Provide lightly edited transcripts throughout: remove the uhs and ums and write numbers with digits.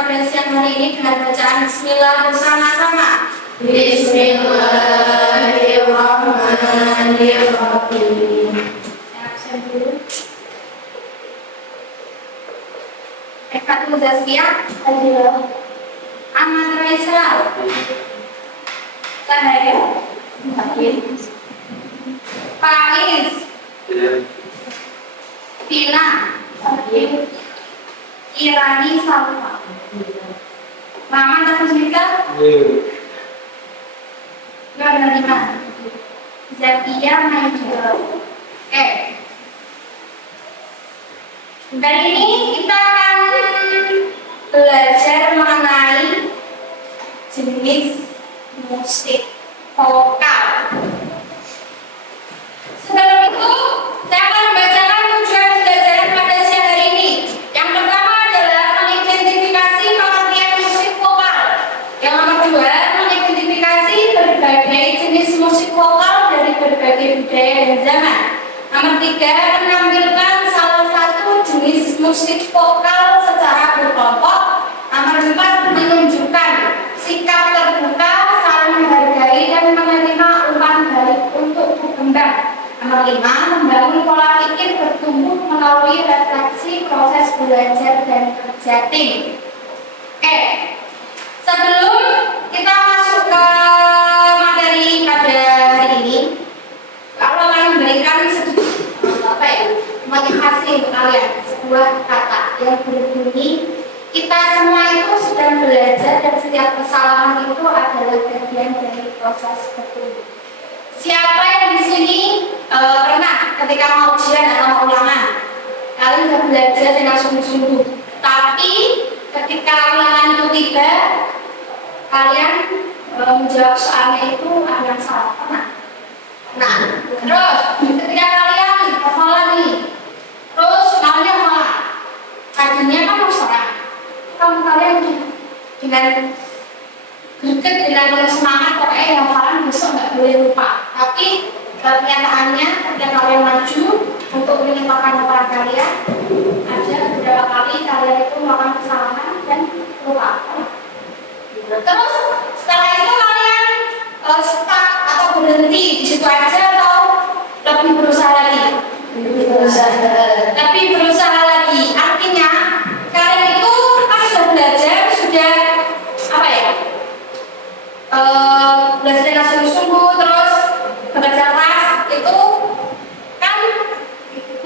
pada siang hari ini dengan bacaan Bismillah bersama-sama. Bismillahirrahmanirrahim. Absen dulu. Ekatul Zazkiyah, Adillah, Ahmad Raisa, Cahaya, Faiz, Tina, Irani Salfa, Maman dan Musmika, Garnalima, Zakia Maijul. Dan ini kita akan belajar mengenai jenis musik vokal. Sebelum itu, saya akan membacakan tujuan pembelajaran pada siang hari ini. Yang pertama adalah mengidentifikasi pengertian musik vokal. Yang nomor dua, mengidentifikasi berbagai jenis musik vokal dari berbagai budaya dan zaman. Nomor tiga, menampilkan salah satu jenis musik vokal secara berkelompok. Nomor empat, menunjukkan sikap terbuka, saling menghargai dan menerima umpan balik untuk berkembang. Nomor lima, membangun pola pikir bertumbuh melalui refleksi proses belajar dan kerja tim. Sebelum kita masuk ke materi pada hari ini, kalau akan memberikan sedikit motivasi untuk kalian, sebuah kata yang berbunyi, kita semua itu sedang belajar dan setiap kesalahan itu adalah bagian dari proses bertumbuh. Siapa yang di sini pernah ketika mau ujian atau mau ulangan, kalian sudah belajar dengan sungguh-sungguh, tapi ketika ulangan itu tiba, kalian menjawab soalnya itu ada yang salah, pernah? Nah, terus ketika kalian hafalan nih, terus namanya hafalan, kajiannya kan harus serang. Kamu kalian dengan greget, dengan semangat, pokoknya hafalan besok nggak boleh lupa. Tapi kenyataannya ketika kalian maju untuk menyimpulkan hafalan kalian, ada beberapa kali kalian itu melakukan kesalahan dan lupa. Terus setelah itu kalian stuck atau berhenti di situ aja atau lebih berusaha lagi? Lebih berusaha lagi. Artinya kalian itu kan sudah belajar, sudah apa ya? Belajar dengan sungguh-sungguh, terus bekerja keras itu kan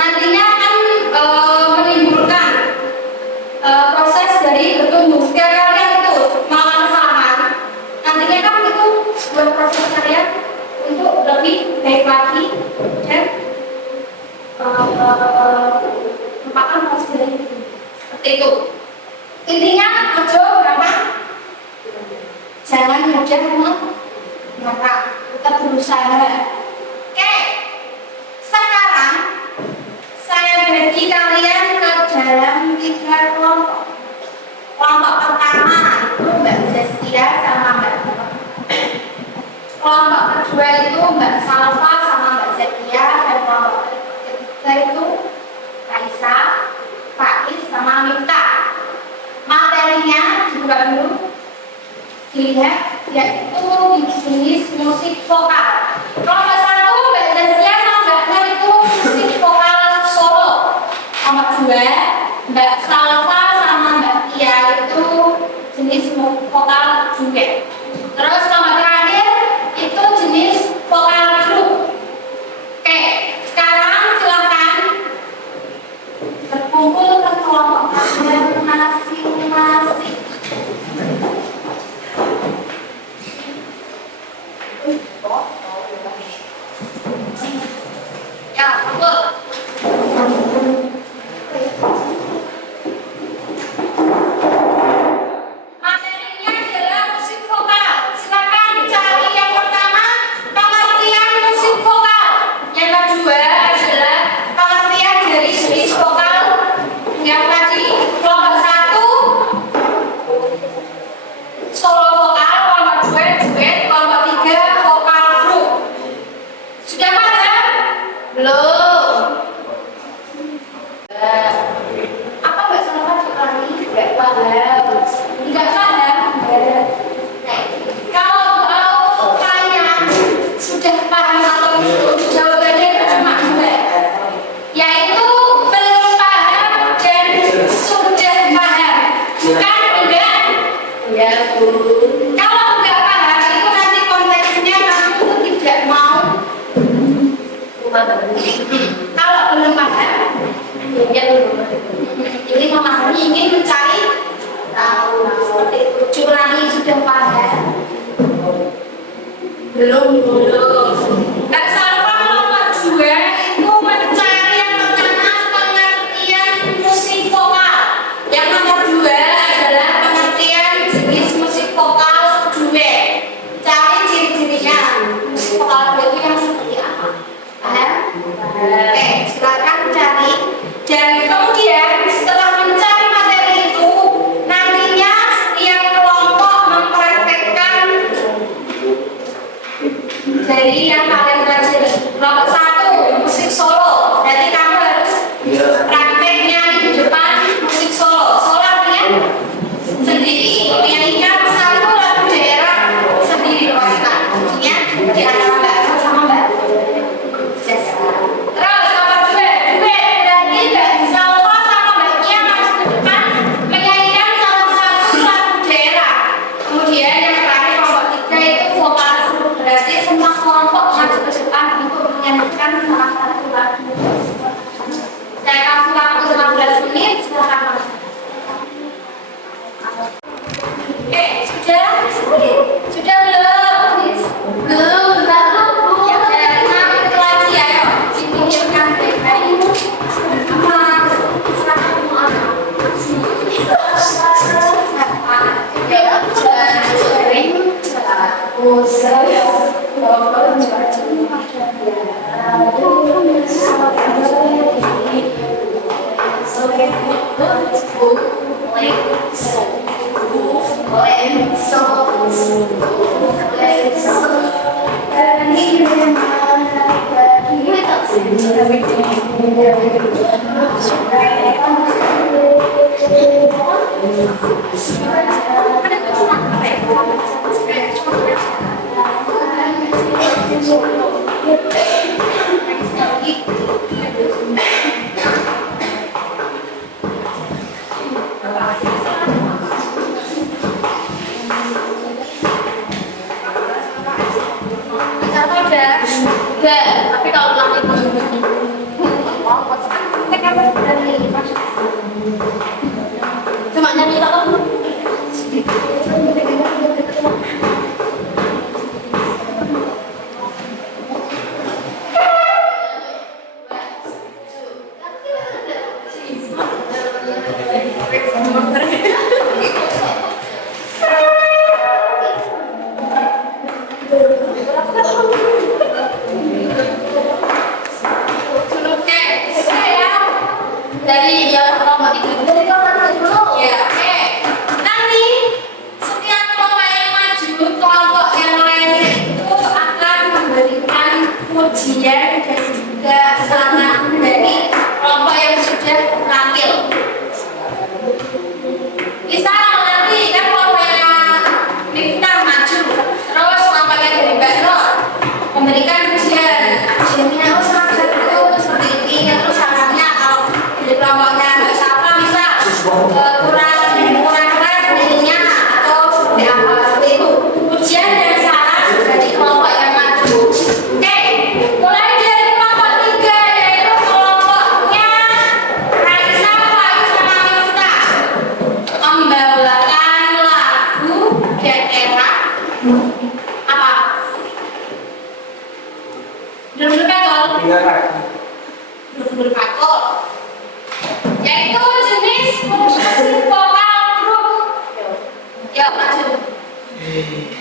nantinya akan menimbulkan proses dari bertumbuh. Setiap kalian itu melakukan kesalahan, nantinya kan itu sebuah proses kalian untuk lebih baik lagi dan merupakan proses dari itu. Seperti itu. Intinya aja berapa? Jangan mudah menyerah, tetap berusaha. Oke, sekarang saya bagi kalian ke dalam 3 kelompok. Kelompok pertama itu Mbak Zestia sama Mbak Dora. Kelompok kedua itu Mbak Salva sama Mbak Zestia, dan kelompok ketiga itu Raisa, Faiz sama Miftah. Materinya dibuka dulu, dilihat, yaitu jenis musik vokal. Kelompok satu Mbak Zestia sama Mbak Nur itu musik vokal solo. Kelompok dua Mbak Salva sama Mbak Tia itu jenis vokal duet. Terus kelompok terakhir itu jenis vokal grup. Oke, sekarang silakan berkumpul ke kelompok kalian masing-masing. Ya, betul. Materinya adalah musik vokal. Silakan dicari yang pertama pengertian musik vokal. Yang kedua adalah pengertian dari jenis vokal yang tadi. Kelompok satu solo vokal, kelompok dua duet, kelompok tiga vokal grup. Sudah paham? Belum. Kalau belum paham, ya dulu. Ini memahami ingin mencari tahu seperti itu. Curangi sudah paham? Belum. Dan sama nomor 2 itu mencari yang pertama pengertian musik vokal. Yang nomor 2 adalah pengertian jenis musik vokal duet. Cari ciri-cirinya musik vokal duet itu yang seperti apa? Paham? Oke, silakan cari. Dan kemudian setelah mencari materi itu, nantinya setiap kelompok mempraktekkan dari yang kalian pelajari. Kelompok 1 musik solo. Berarti kamu harus prakteknya di depan musik solo. Solo artinya sendiri. Menyanyikan satu lagu daerah sendiri wanita. Artinya di antara Mbak sama Mbak Jessica. Terus nomor 2, duet. Berarti Mbak Salwa sama Mbak Kia harus ke depan menyanyikan salah satu lagu daerah. Kemudian yang terakhir kelompok 3 itu vokal. Berarti semua kelompok harus ke depan untuk menyanyikan salah satu lagu. Saya kasih waktu 15 menit, silakan. Oke, sudah belum? Belum. Ya, kita itu lagi ya, yuk. Dipikirkan baik-baik. Tapi kalau bilang itu cuma nyanyi lagu. Dari ya kelompok itu dulu. Ya, oke. Nanti setiap kelompok yang maju, kelompok yang lainnya itu akan memberikan pujian dan juga saran dari kelompok yang sudah tampil. Misal nanti kan kelompoknya Miftah maju, terus kelompoknya dari Mbak Nur memberikan pujiannya sangat bagus seperti ini, terus sarannya kalau di kelompoknya Mbak Salma misal kurang keras nilainya atau seperti apa, seperti itu pujian dan saran dari kelompok yang maju. Oke, mulai dari kelompok 3 yaitu kelompoknya Raisa, Faiz sama Miftah membawakan lagu daerah apa? Dulu pakol, yaitu jenis musik vokal grup. Yuk maju,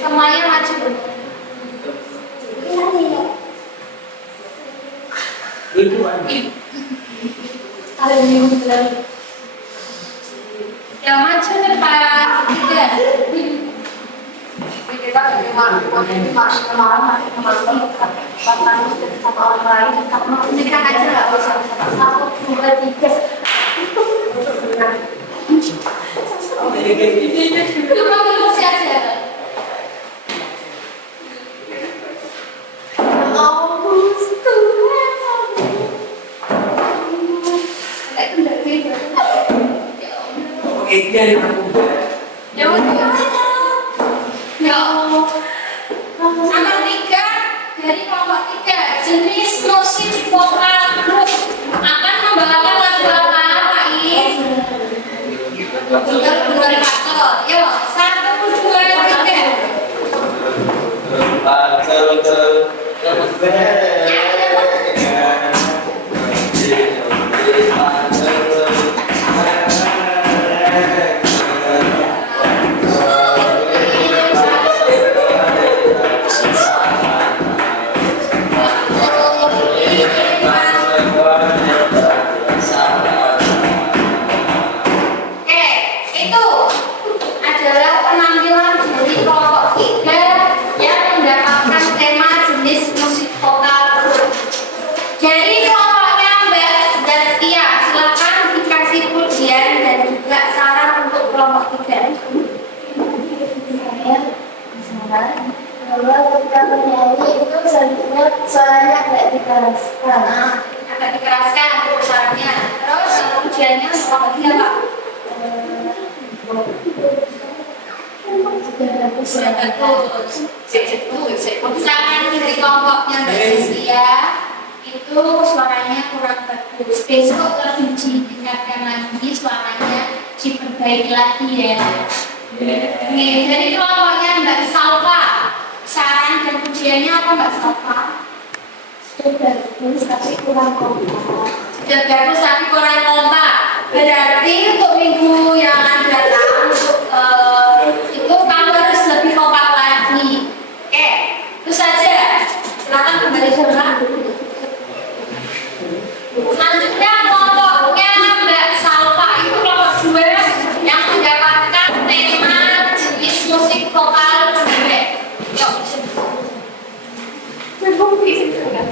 semuanya maju. Yang maju nih Pak Tiga. Kita aja nggak bisa 1, 2, 3. Cuma musik aja. Nomor 3 dari kelompok 3, jenis musik vokal grup akan membawakan lagu apa, Pak Is? Benar kacau. Yuk, 1, 2, 3. Kalau kita menyanyi itu selanjutnya suaranya agak dikeraskan. agak dikeraskan untuk suaranya. Terus ujiannya kelompok 3 Pak? Sudah bagus. Misalkan dari kelompoknya Mbak Destia itu suaranya kurang bagus. Besok lebih ditingkatkan lagi suaranya, diperbaiki lagi ya. Nih, dari kelompoknya Mbak Salva, saran dan ujiannya apa Mbak Salva? Sudah bagus tapi kurang kompak. Sudah bagus tapi kurang kompak. Berarti untuk minggu yang akan datang itu kamu harus lebih kompak lagi. Oke, itu saja. Silakan kembali semua. Selanjutnya kelompoknya Mbak Salva itu kelompok 2 yang mendapatkan tema jenis musik vokal duet. Yuk. Aku sih. Silakan.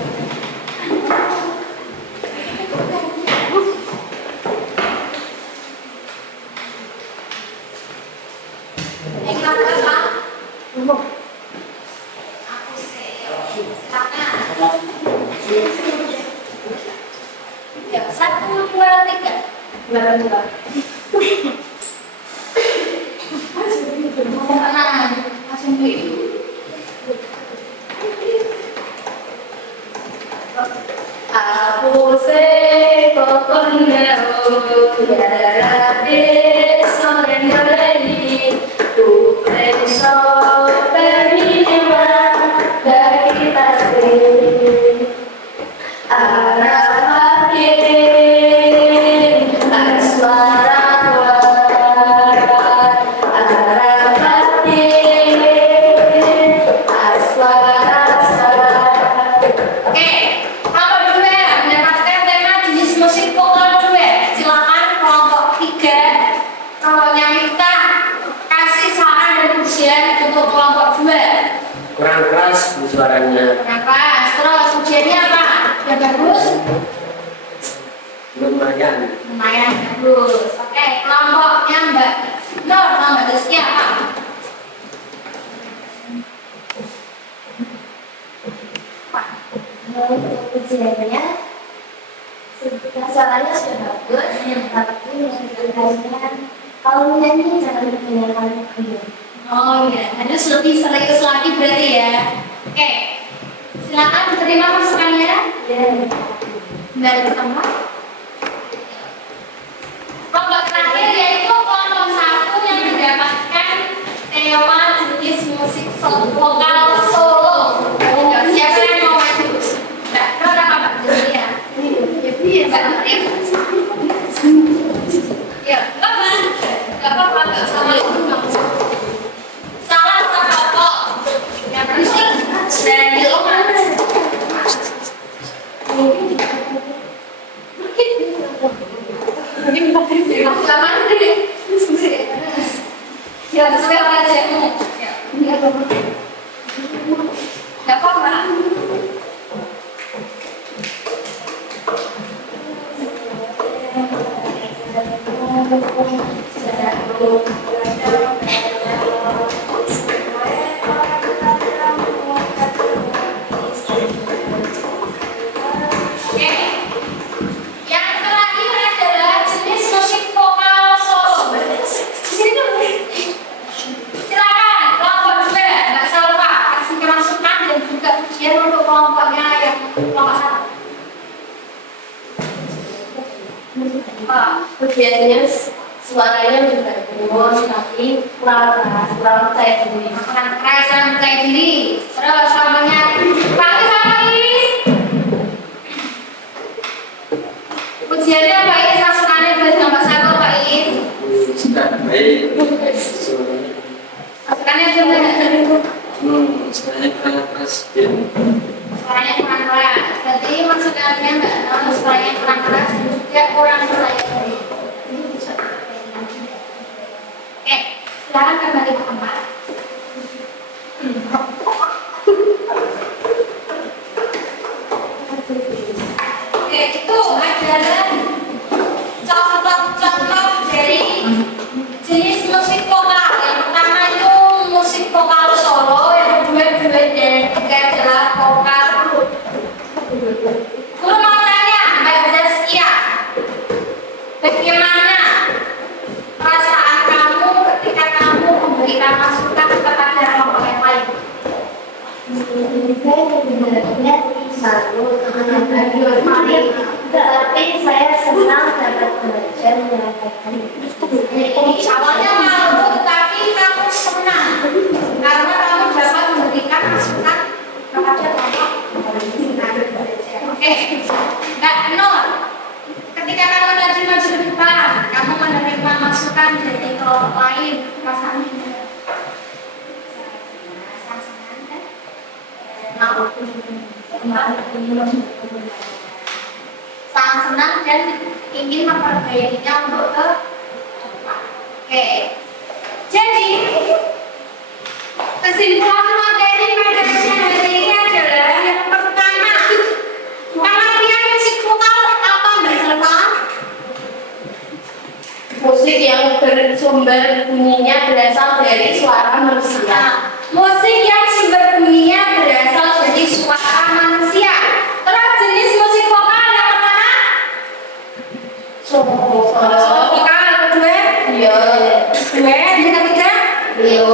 Ya, 1, 2, 3. Tenang, langsung dulu. Aku sekokonero ya de sorendoleni tu preso perima dari pasti arafake aswara arafake aswara. Oke, kelompok 2 mendapatkan tema jenis musik vokal duet. Silakan kelompok 3, kelompoknya Mifta, kasih saran dan ujian untuk kelompok 2. Kurang keras suaranya. Kurang keras. Terus ujiannya apa? Udah bagus? Lumayan. Lumayan bagus. Oke, kelompoknya Mbak Nur sama Mbak Deskia apa? Untuk ujiannya suaranya sudah bagus, tapi menyanyikan kalau menyanyi jangan menyanyikan lagu. Oh iya, harus lebih serius lagi berarti ya. Oke, silakan diterima masukannya. Dari pertama, kelompok terakhir yaitu kelompok 1 yang mendapatkan tema jenis musik vokal solo. Ya, siapa yang mau maju? Mbak Nur apa Mbak Destia? Ya, Mbak Nur ya. Ya, nggak apa-apa, nggak sama itu. Salah sama kok. Yang penting dari Ya, sesuai wajahmu. Biasanya suaranya juga bagus, tapi kurang keras, kurang percaya diri. Kurang keras, kurang percaya diri. Terus ngomongnya, bagus apa Is? Ujiannya Pak Is, masukannya berarti nomor 1 Pak Is. Sudah baik. Masukannya juga. Sebenarnya kurang keras. Ya. Suaranya kurang keras. Berarti masukannya Mbak Non, suaranya kurang keras dan juga kurang percaya diri. Oke, silakan kembali ke tempat. Oke, itu adalah contoh-contoh dari jenis musik vokal. Yang pertama itu musik vokal solo, yang kedua duet, dan yang ketiga adalah vokal grup. Guru mau tanya, Mbak Zaskia, bagaimana perasaan kamu ketika kamu memberikan masukan kepada kelompok yang lain? Saya sebenarnya satu teman yang tapi saya senang dapat belajar menyampaikan Awalnya malu, tapi kamu senang karena kamu dapat memberikan masukan kepada kelompok. Oke, Mbak Nur, ketika kamu tadi maju di depan, kamu menerima masukan dari kelompok lain, perasaan gimana? Senang kan? Sangat senang dan ingin memperbaikinya untuk ke depan. Oke, jadi kesimpulan materi pada sesi hari ini adalah yang pertama, pengertian musik vokal apa Mbak Selva? musik yang bersumber bunyinya berasal dari suara manusia. Musik yang sumber bunyinya berasal dari suara manusia. Terus jenis musik vokal yang pertama? Solo Solo vokal, kedua? Iya. Kedua, yang ketiga? Iya.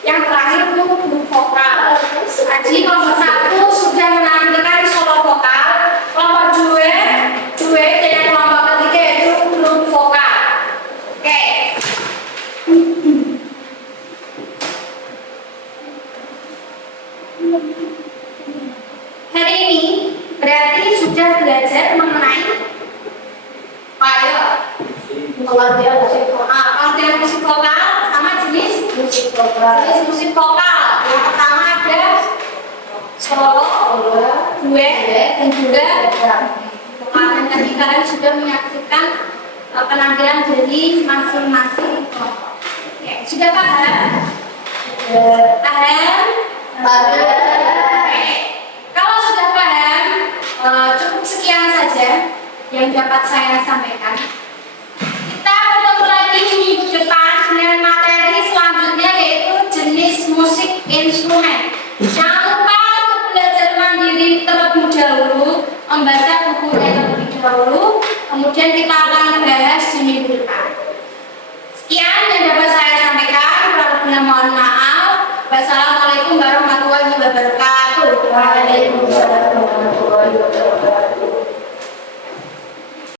Yang terakhir itu grup vokal. Jadi kelompok 1 sudah menampilkan solo vokal, kelompok 2 duet, dan yang kelompok ketiga itu grup vokal. Oke. Hari ini berarti sudah belajar mengenai Pengertian musik vokal. pengertian musik vokal sama jenis Musik vokal. musik vokal. Yang pertama ada solo, duet, dan juga vokal. Dan tadi kalian sudah menyaksikan penampilan dari masing-masing kelompok. Oke, sudah paham? Paham? Oke. Kalau sudah paham, cukup sekian saja yang dapat saya sampaikan. Kita ketemu lagi minggu depan dengan materi selanjutnya yaitu jenis musik instrumen. Jangan lupa untuk belajar mandiri terlebih dahulu, membaca bukunya terlebih dahulu, kemudian kita akan membahas di minggu depan. Sekian yang dapat saya sampaikan, kurang lebihnya mohon maaf. Wassalamualaikum warahmatullahi wabarakatuh. Waalaikumsalam.